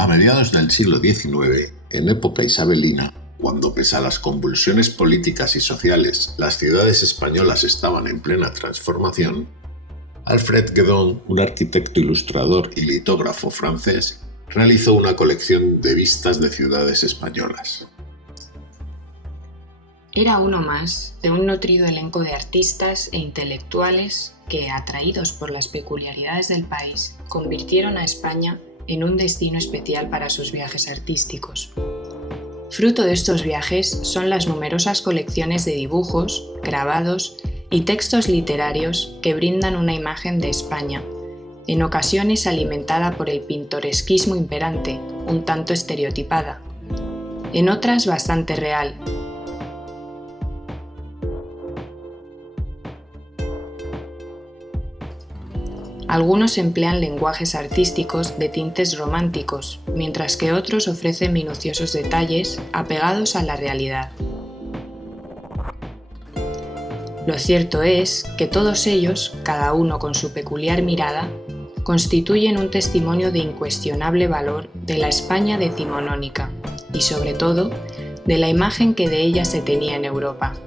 A mediados del siglo XIX, en época isabelina, cuando pese a las convulsiones políticas y sociales, las ciudades españolas estaban en plena transformación, Alfred Guédon, un arquitecto ilustrador y litógrafo francés, realizó una colección de vistas de ciudades españolas. Era uno más de un nutrido elenco de artistas e intelectuales que, atraídos por las peculiaridades del país, convirtieron a España en un destino especial para sus viajes artísticos. Fruto de estos viajes son las numerosas colecciones de dibujos, grabados y textos literarios que brindan una imagen de España, en ocasiones alimentada por el pintoresquismo imperante, un tanto estereotipada, en otras bastante real. Algunos emplean lenguajes artísticos de tintes románticos, mientras que otros ofrecen minuciosos detalles apegados a la realidad. Lo cierto es que todos ellos, cada uno con su peculiar mirada, constituyen un testimonio de incuestionable valor de la España decimonónica y, sobre todo, de la imagen que de ella se tenía en Europa.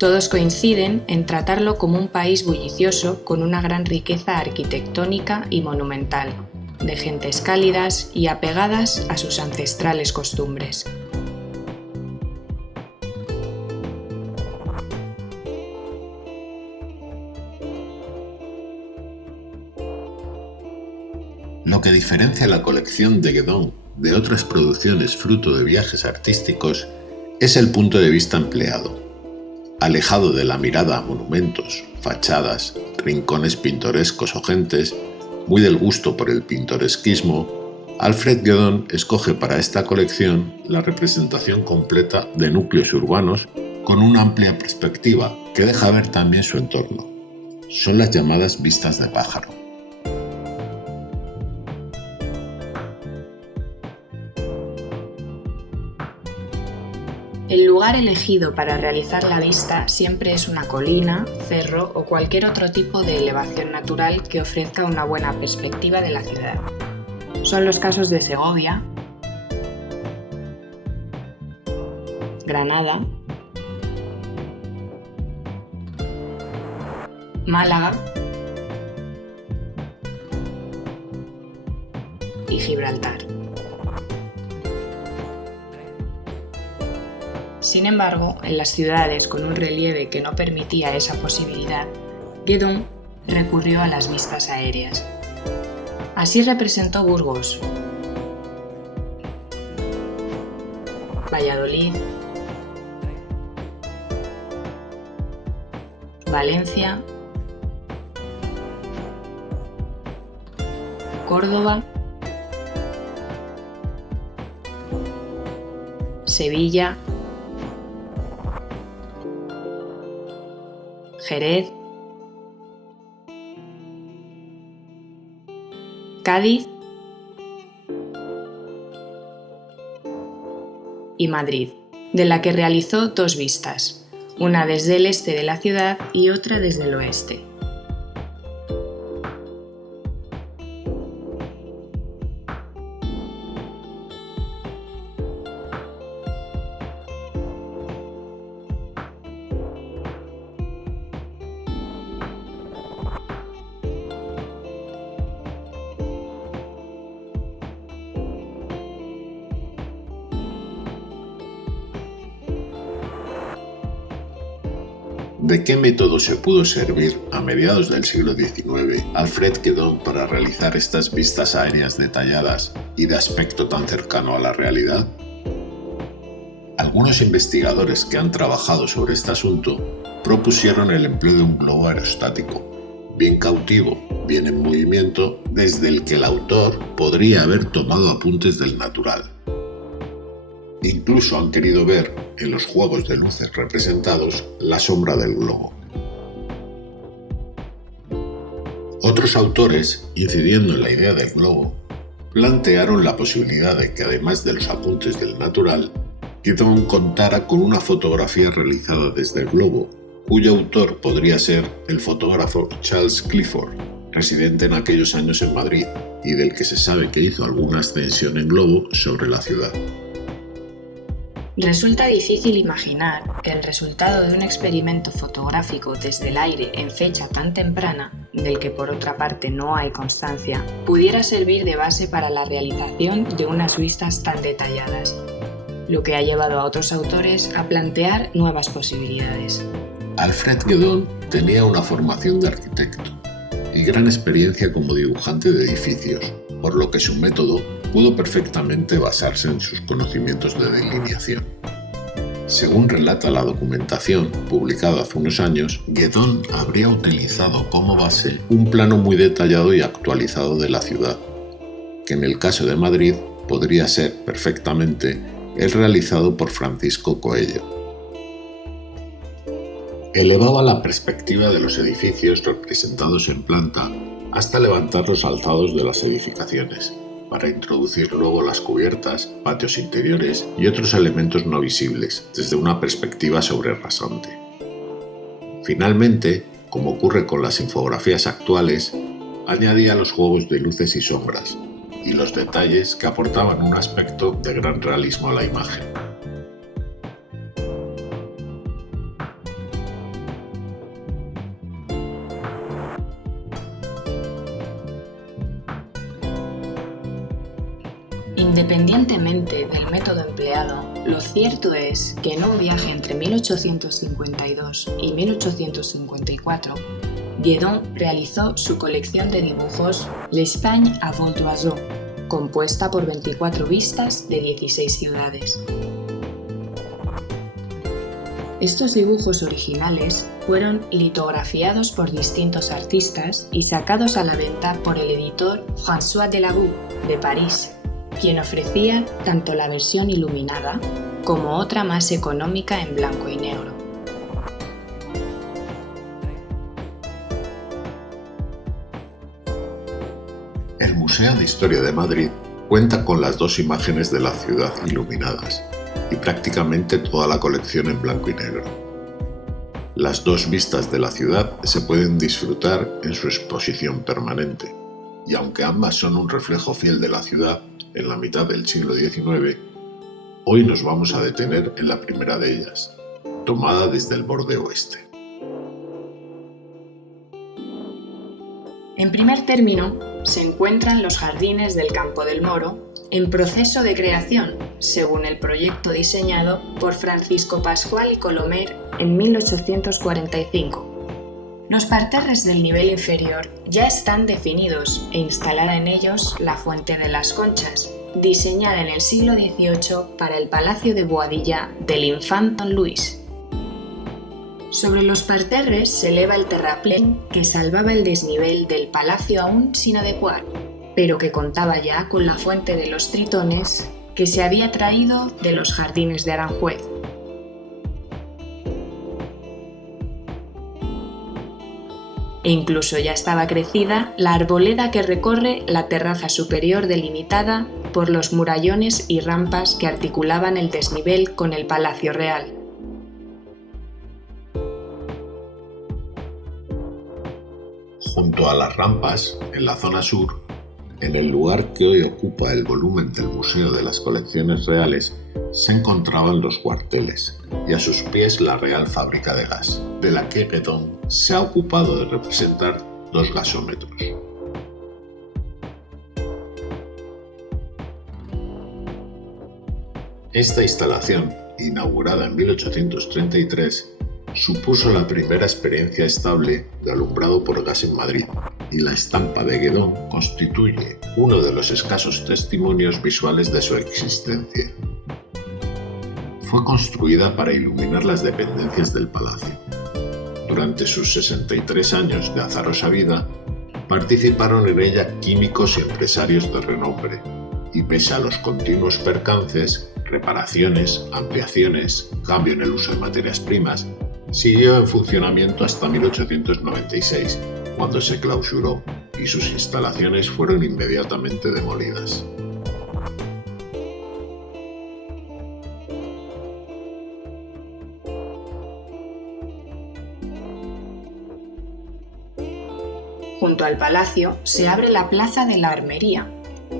Todos coinciden en tratarlo como un país bullicioso con una gran riqueza arquitectónica y monumental, de gentes cálidas y apegadas a sus ancestrales costumbres. Lo que diferencia la colección de Guédon de otras producciones fruto de viajes artísticos es el punto de vista empleado. Alejado de la mirada a monumentos, fachadas, rincones pintorescos o gentes, muy del gusto por el pintoresquismo, Alfred Guédon escoge para esta colección la representación completa de núcleos urbanos con una amplia perspectiva que deja ver también su entorno. Son las llamadas vistas de pájaro. El lugar elegido para realizar la vista siempre es una colina, cerro o cualquier otro tipo de elevación natural que ofrezca una buena perspectiva de la ciudad. Son los casos de Segovia, Granada, Málaga y Gibraltar. Sin embargo, en las ciudades con un relieve que no permitía esa posibilidad, Guédon recurrió a las vistas aéreas. Así representó Burgos, Valladolid, Valencia, Córdoba, Sevilla, Jerez, Cádiz y Madrid, de la que realizó dos vistas, una desde el este de la ciudad y otra desde el oeste. ¿De qué método se pudo servir a mediados del siglo XIX Alfred Guédon para realizar estas vistas aéreas detalladas y de aspecto tan cercano a la realidad? Algunos investigadores que han trabajado sobre este asunto propusieron el empleo de un globo aerostático, bien cautivo, bien en movimiento, desde el que el autor podría haber tomado apuntes del natural. Incluso han querido ver en los juegos de luces representados la sombra del globo. Otros autores, incidiendo en la idea del globo, plantearon la posibilidad de que, además de los apuntes del natural, Guédon contara con una fotografía realizada desde el globo, cuyo autor podría ser el fotógrafo Charles Clifford, residente en aquellos años en Madrid y del que se sabe que hizo alguna ascensión en globo sobre la ciudad. Resulta difícil imaginar que el resultado de un experimento fotográfico desde el aire en fecha tan temprana, del que por otra parte no hay constancia, pudiera servir de base para la realización de unas vistas tan detalladas, lo que ha llevado a otros autores a plantear nuevas posibilidades. Alfred Guédon tenía una formación de arquitecto y gran experiencia como dibujante de edificios, por lo que su método pudo perfectamente basarse en sus conocimientos de delineación. Según relata la documentación publicada hace unos años, Guédon habría utilizado como base un plano muy detallado y actualizado de la ciudad, que en el caso de Madrid podría ser perfectamente el realizado por Francisco Coello. Elevaba la perspectiva de los edificios representados en planta hasta levantar los alzados de las edificaciones, para introducir luego las cubiertas, patios interiores y otros elementos no visibles desde una perspectiva sobrerrasante. Finalmente, como ocurre con las infografías actuales, añadía los juegos de luces y sombras y los detalles que aportaban un aspecto de gran realismo a la imagen. Independientemente del método empleado, lo cierto es que en un viaje entre 1852 y 1854, Guédon realizó su colección de dibujos L'Espagne à vol d'oiseau, compuesta por 24 vistas de 16 ciudades. Estos dibujos originales fueron litografiados por distintos artistas y sacados a la venta por el editor François Delaboux de París, quien ofrecía tanto la versión iluminada como otra más económica en blanco y negro. El Museo de Historia de Madrid cuenta con las dos imágenes de la ciudad iluminadas y prácticamente toda la colección en blanco y negro. Las dos vistas de la ciudad se pueden disfrutar en su exposición permanente, y aunque ambas son un reflejo fiel de la ciudad en la mitad del siglo XIX, hoy nos vamos a detener en la primera de ellas, tomada desde el borde oeste. En primer término, se encuentran los jardines del Campo del Moro, en proceso de creación, según el proyecto diseñado por Francisco Pascual y Colomer en 1845. Los parterres del nivel inferior ya están definidos e instalada en ellos la Fuente de las Conchas, diseñada en el siglo XVIII para el Palacio de Boadilla del Infant Don Luis. Sobre los parterres se eleva el terraplén que salvaba el desnivel del palacio aún sin adecuar, pero que contaba ya con la Fuente de los Tritones que se había traído de los jardines de Aranjuez. E incluso ya estaba crecida la arboleda que recorre la terraza superior delimitada por los murallones y rampas que articulaban el desnivel con el Palacio Real. Junto a las rampas, en la zona sur, en el lugar que hoy ocupa el volumen del Museo de las Colecciones Reales, se encontraban los cuarteles y a sus pies la Real Fábrica de Gas, de la que Guédon se ha ocupado de representar 2 gasómetros. Esta instalación, inaugurada en 1833, supuso la primera experiencia estable de alumbrado por gas en Madrid, y la estampa de Guédon constituye uno de los escasos testimonios visuales de su existencia. Fue construida para iluminar las dependencias del palacio. Durante sus 63 años de azarosa vida, participaron en ella químicos y empresarios de renombre, y pese a los continuos percances, reparaciones, ampliaciones, cambio en el uso de materias primas, siguió en funcionamiento hasta 1896, cuando se clausuró y sus instalaciones fueron inmediatamente demolidas. Junto al palacio se abre la Plaza de la Armería,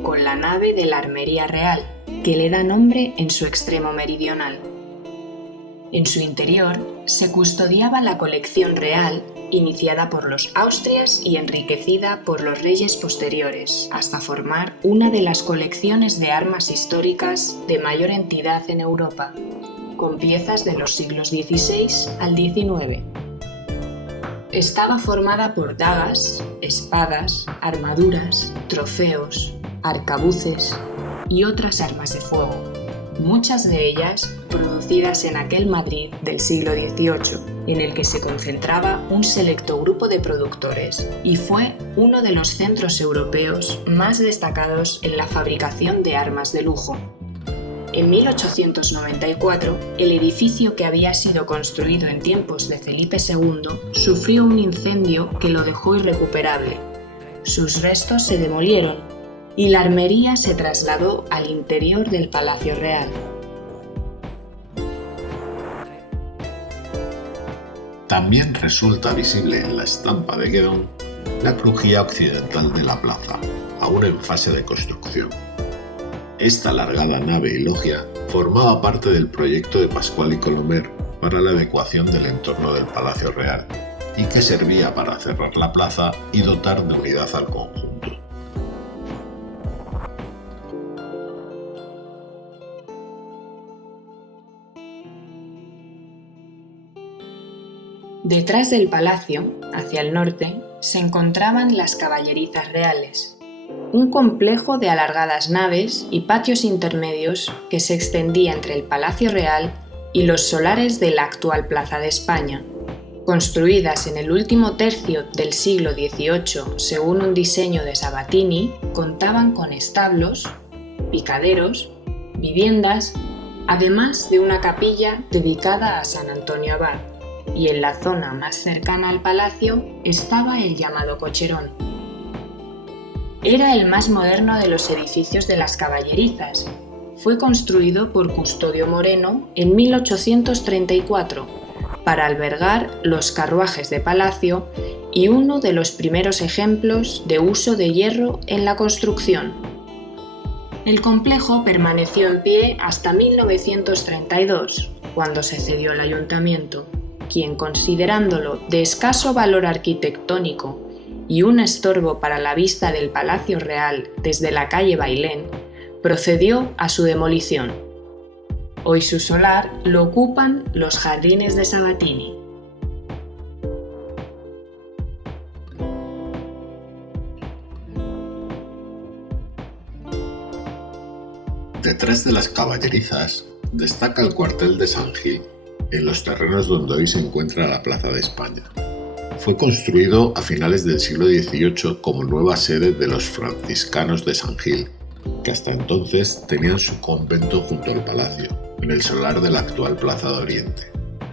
con la nave de la Armería Real, que le da nombre en su extremo meridional. En su interior se custodiaba la colección real, iniciada por los Austrias y enriquecida por los reyes posteriores, hasta formar una de las colecciones de armas históricas de mayor entidad en Europa, con piezas de los siglos XVI al XIX. Estaba formada por dagas, espadas, armaduras, trofeos, arcabuces y otras armas de fuego, muchas de ellas producidas en aquel Madrid del siglo XVIII, en el que se concentraba un selecto grupo de productores y fue uno de los centros europeos más destacados en la fabricación de armas de lujo. En 1894, el edificio que había sido construido en tiempos de Felipe II sufrió un incendio que lo dejó irrecuperable. Sus restos se demolieron y la armería se trasladó al interior del Palacio Real. También resulta visible en la estampa de Guedón la crujía occidental de la plaza, aún en fase de construcción. Esta alargada nave y logia formaba parte del proyecto de Pascual y Colomer para la adecuación del entorno del Palacio Real y que servía para cerrar la plaza y dotar de unidad al conjunto. Detrás del palacio, hacia el norte, se encontraban las caballerizas reales, un complejo de alargadas naves y patios intermedios que se extendía entre el Palacio Real y los solares de la actual Plaza de España. Construidas en el último tercio del siglo XVIII según un diseño de Sabatini, contaban con establos, picaderos, viviendas, además de una capilla dedicada a San Antonio Abad, y en la zona más cercana al palacio estaba el llamado Cocherón. Era el más moderno de los edificios de las caballerizas. Fue construido por Custodio Moreno en 1834 para albergar los carruajes de palacio y uno de los primeros ejemplos de uso de hierro en la construcción. El complejo permaneció en pie hasta 1932, cuando se cedió al ayuntamiento, quien, considerándolo de escaso valor arquitectónico y un estorbo para la vista del Palacio Real desde la calle Bailén, procedió a su demolición. Hoy su solar lo ocupan los jardines de Sabatini. Detrás de las caballerizas destaca el cuartel de San Gil, en los terrenos donde hoy se encuentra la Plaza de España. Fue construido a finales del siglo XVIII como nueva sede de los franciscanos de San Gil, que hasta entonces tenían su convento junto al palacio, en el solar de la actual Plaza de Oriente.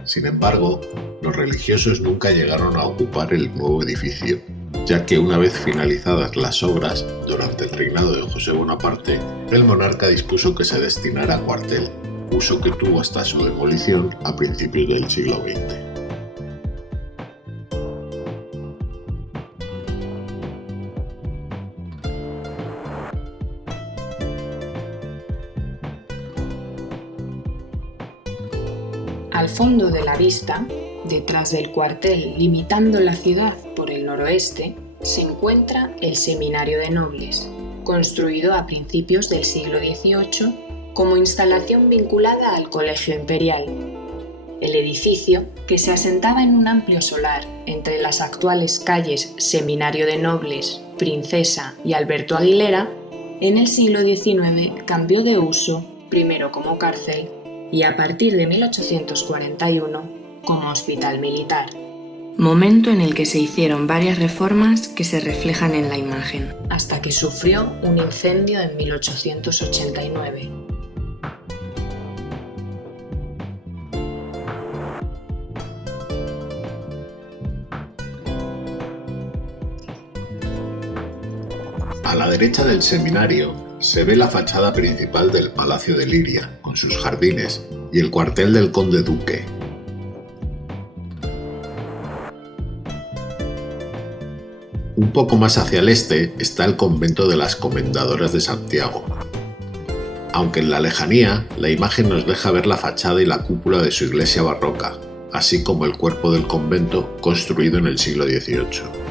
Sin embargo, los religiosos nunca llegaron a ocupar el nuevo edificio, ya que una vez finalizadas las obras, durante el reinado de José Bonaparte, el monarca dispuso que se destinara a cuartel, uso que tuvo hasta su demolición a principios del siglo XX. Al fondo de la vista, detrás del cuartel limitando la ciudad por el noroeste, se encuentra el Seminario de Nobles, construido a principios del siglo XVIII como instalación vinculada al Colegio Imperial. El edificio, que se asentaba en un amplio solar entre las actuales calles Seminario de Nobles, Princesa y Alberto Aguilera, en el siglo XIX cambió de uso, primero como cárcel y a partir de 1841 como hospital militar. Momento en el que se hicieron varias reformas que se reflejan en la imagen, hasta que sufrió un incendio en 1889. A la derecha del seminario se ve la fachada principal del Palacio de Liria, con sus jardines, y el cuartel del conde duque. Un poco más hacia el este está el convento de las Comendadoras de Santiago. Aunque en la lejanía, la imagen nos deja ver la fachada y la cúpula de su iglesia barroca, así como el cuerpo del convento construido en el siglo XVIII.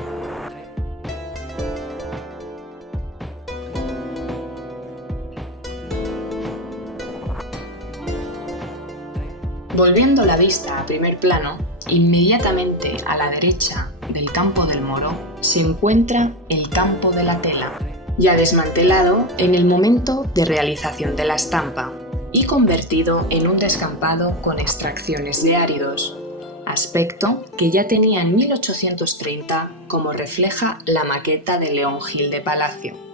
Volviendo la vista a primer plano, inmediatamente a la derecha del campo del Moro se encuentra el campo de la Tela, ya desmantelado en el momento de realización de la estampa y convertido en un descampado con extracciones de áridos, aspecto que ya tenía en 1830 como refleja la maqueta de León Gil de Palacio.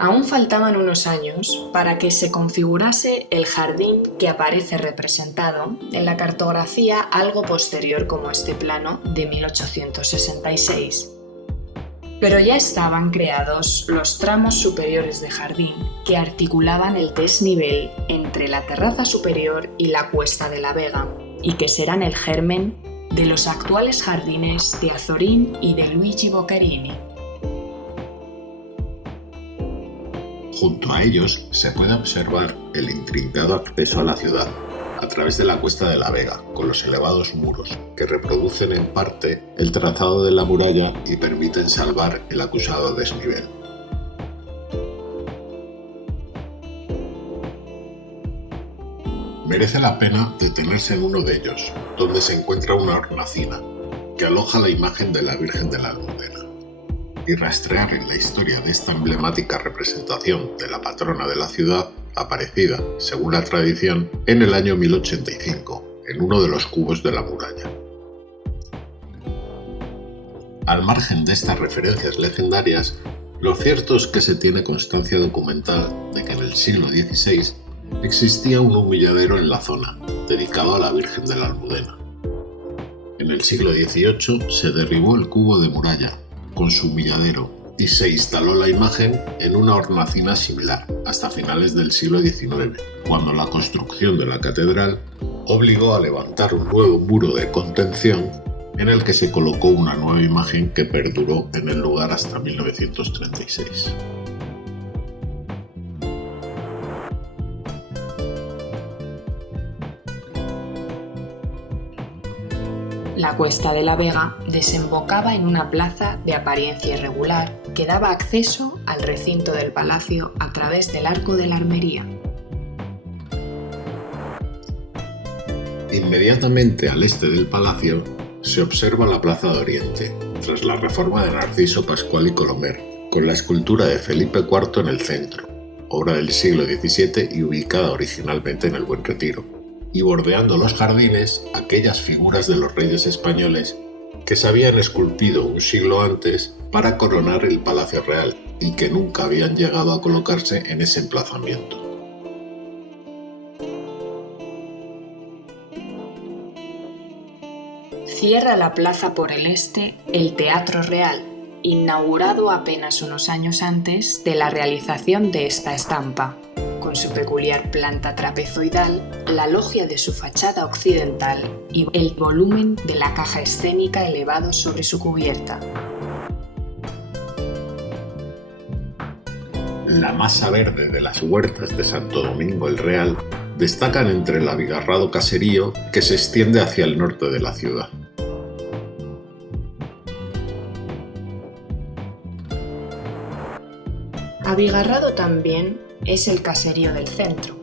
Aún faltaban unos años para que se configurase el jardín que aparece representado en la cartografía algo posterior como este plano de 1866. Pero ya estaban creados los tramos superiores de jardín que articulaban el desnivel entre la terraza superior y la Cuesta de la Vega, y que serán el germen de los actuales jardines de Azorín y de Luigi Boccherini. Junto a ellos se puede observar el intrincado acceso a la ciudad a través de la Cuesta de la Vega, con los elevados muros, que reproducen en parte el trazado de la muralla y permiten salvar el acusado desnivel. Merece la pena detenerse en uno de ellos, donde se encuentra una hornacina, que aloja la imagen de la Virgen de la Almudena, y rastrear en la historia de esta emblemática representación de la patrona de la ciudad, aparecida, según la tradición, en el año 1085, en uno de los cubos de la muralla. Al margen de estas referencias legendarias, lo cierto es que se tiene constancia documental de que en el siglo XVI existía un humilladero en la zona, dedicado a la Virgen de la Almudena. En el siglo XVIII se derribó el cubo de muralla, con su humilladero, y se instaló la imagen en una hornacina similar, hasta finales del siglo XIX, cuando la construcción de la catedral obligó a levantar un nuevo muro de contención en el que se colocó una nueva imagen que perduró en el lugar hasta 1936. La Cuesta de la Vega desembocaba en una plaza de apariencia irregular que daba acceso al recinto del palacio a través del Arco de la Armería. Inmediatamente al este del palacio se observa la Plaza de Oriente, tras la reforma de Narciso Pascual y Colomer, con la escultura de Felipe IV en el centro, obra del siglo XVII y ubicada originalmente en el Buen Retiro, y bordeando los jardines aquellas figuras de los reyes españoles que se habían esculpido un siglo antes para coronar el Palacio Real y que nunca habían llegado a colocarse en ese emplazamiento. Cierra la plaza por el este el Teatro Real, inaugurado apenas unos años antes de la realización de esta estampa. Con su peculiar planta trapezoidal, la loggia de su fachada occidental y el volumen de la caja escénica elevado sobre su cubierta. La masa verde de las huertas de Santo Domingo el Real destacan entre el abigarrado caserío que se extiende hacia el norte de la ciudad. Abigarrado también es el caserío del centro,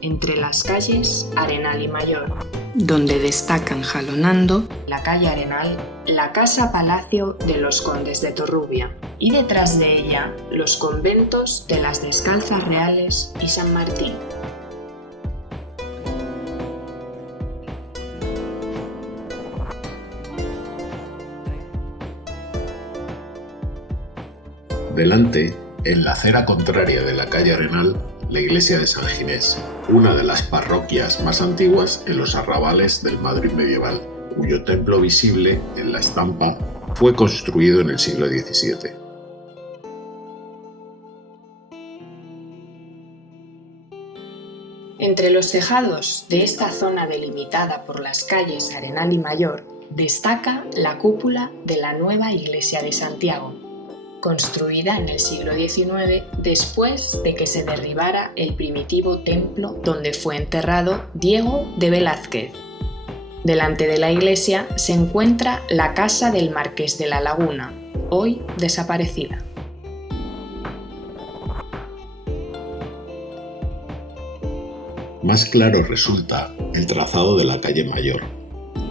entre las calles Arenal y Mayor, donde destacan jalonando la calle Arenal, la casa palacio de los condes de Torrubia, y detrás de ella los conventos de las Descalzas Reales y San Martín. Delante, en la acera contraria de la calle Arenal, la iglesia de San Ginés, una de las parroquias más antiguas en los arrabales del Madrid medieval, cuyo templo visible en la estampa fue construido en el siglo XVII. Entre los tejados de esta zona delimitada por las calles Arenal y Mayor destaca la cúpula de la nueva iglesia de Santiago, construida en el siglo XIX después de que se derribara el primitivo templo donde fue enterrado Diego de Velázquez. Delante de la iglesia se encuentra la casa del Marqués de la Laguna, hoy desaparecida. Más claro resulta el trazado de la calle Mayor,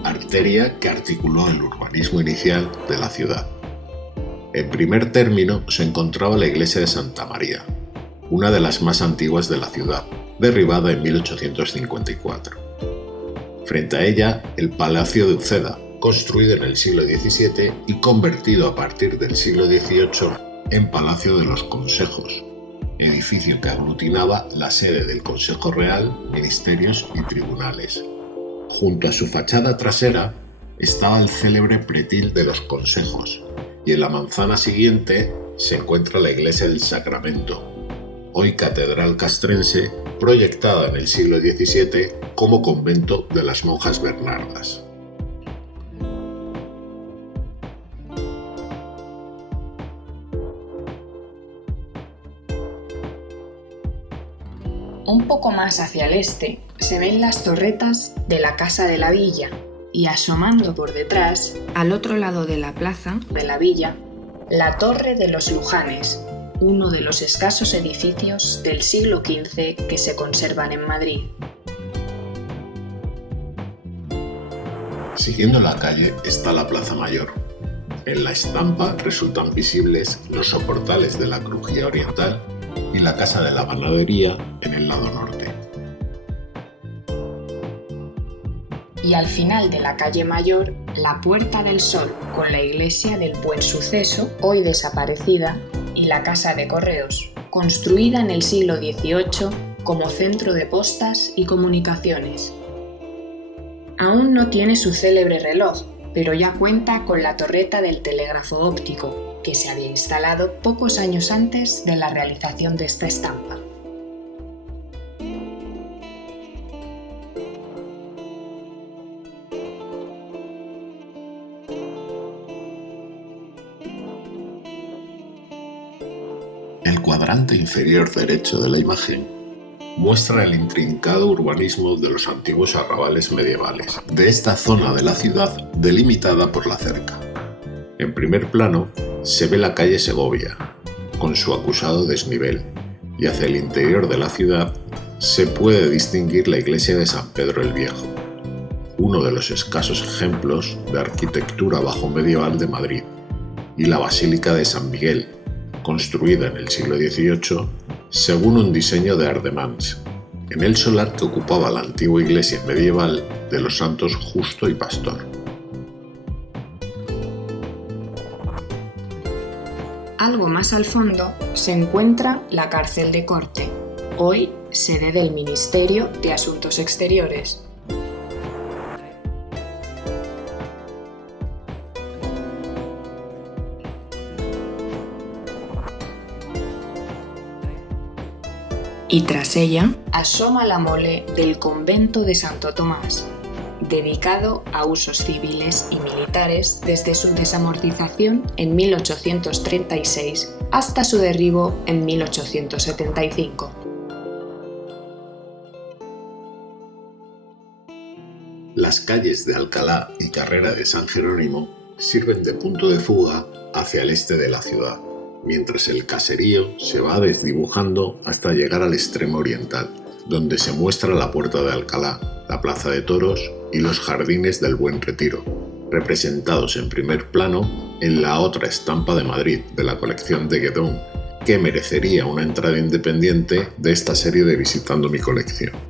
arteria que articuló el urbanismo inicial de la ciudad. En primer término se encontraba la iglesia de Santa María, una de las más antiguas de la ciudad, derribada en 1854. Frente a ella, el Palacio de Uceda, construido en el siglo XVII y convertido a partir del siglo XVIII en Palacio de los Consejos, edificio que aglutinaba la sede del Consejo Real, ministerios y tribunales. Junto a su fachada trasera estaba el célebre pretil de los consejos, y en la manzana siguiente se encuentra la iglesia del Sacramento, hoy catedral castrense, proyectada en el siglo XVII como convento de las monjas bernardas. Un poco más hacia el este se ven las torretas de la Casa de la Villa y asomando por detrás, al otro lado de la plaza de la villa, la Torre de los Lujanes, uno de los escasos edificios del siglo XV que se conservan en Madrid. Siguiendo la calle está la Plaza Mayor. En la estampa resultan visibles los soportales de la crujía oriental y la Casa de la Ganadería en el lado norte. Y al final de la calle Mayor, la Puerta del Sol, con la iglesia del Buen Suceso, hoy desaparecida, y la Casa de Correos, construida en el siglo XVIII como centro de postas y comunicaciones. Aún no tiene su célebre reloj, pero ya cuenta con la torreta del telégrafo óptico, que se había instalado pocos años antes de la realización de esta estampa. El cuadrante inferior derecho de la imagen muestra el intrincado urbanismo de los antiguos arrabales medievales de esta zona de la ciudad delimitada por la cerca. En primer plano se ve la calle Segovia, con su acusado desnivel, y hacia el interior de la ciudad se puede distinguir la iglesia de San Pedro el Viejo, uno de los escasos ejemplos de arquitectura bajomedieval de Madrid, y la Basílica de San Miguel, construida en el siglo XVIII según un diseño de Ardemans, en el solar que ocupaba la antigua iglesia medieval de los santos Justo y Pastor. Algo más al fondo se encuentra la Cárcel de Corte, hoy sede del Ministerio de Asuntos Exteriores. Y tras ella asoma la mole del convento de Santo Tomás, dedicado a usos civiles y militares desde su desamortización en 1836 hasta su derribo en 1875. Las calles de Alcalá y Carrera de San Jerónimo sirven de punto de fuga hacia el este de la ciudad, mientras el caserío se va desdibujando hasta llegar al extremo oriental, donde se muestra la Puerta de Alcalá, la Plaza de Toros y los Jardines del Buen Retiro, representados en primer plano en la otra estampa de Madrid de la colección de Guedón, que merecería una entrada independiente de esta serie de Visitando mi colección.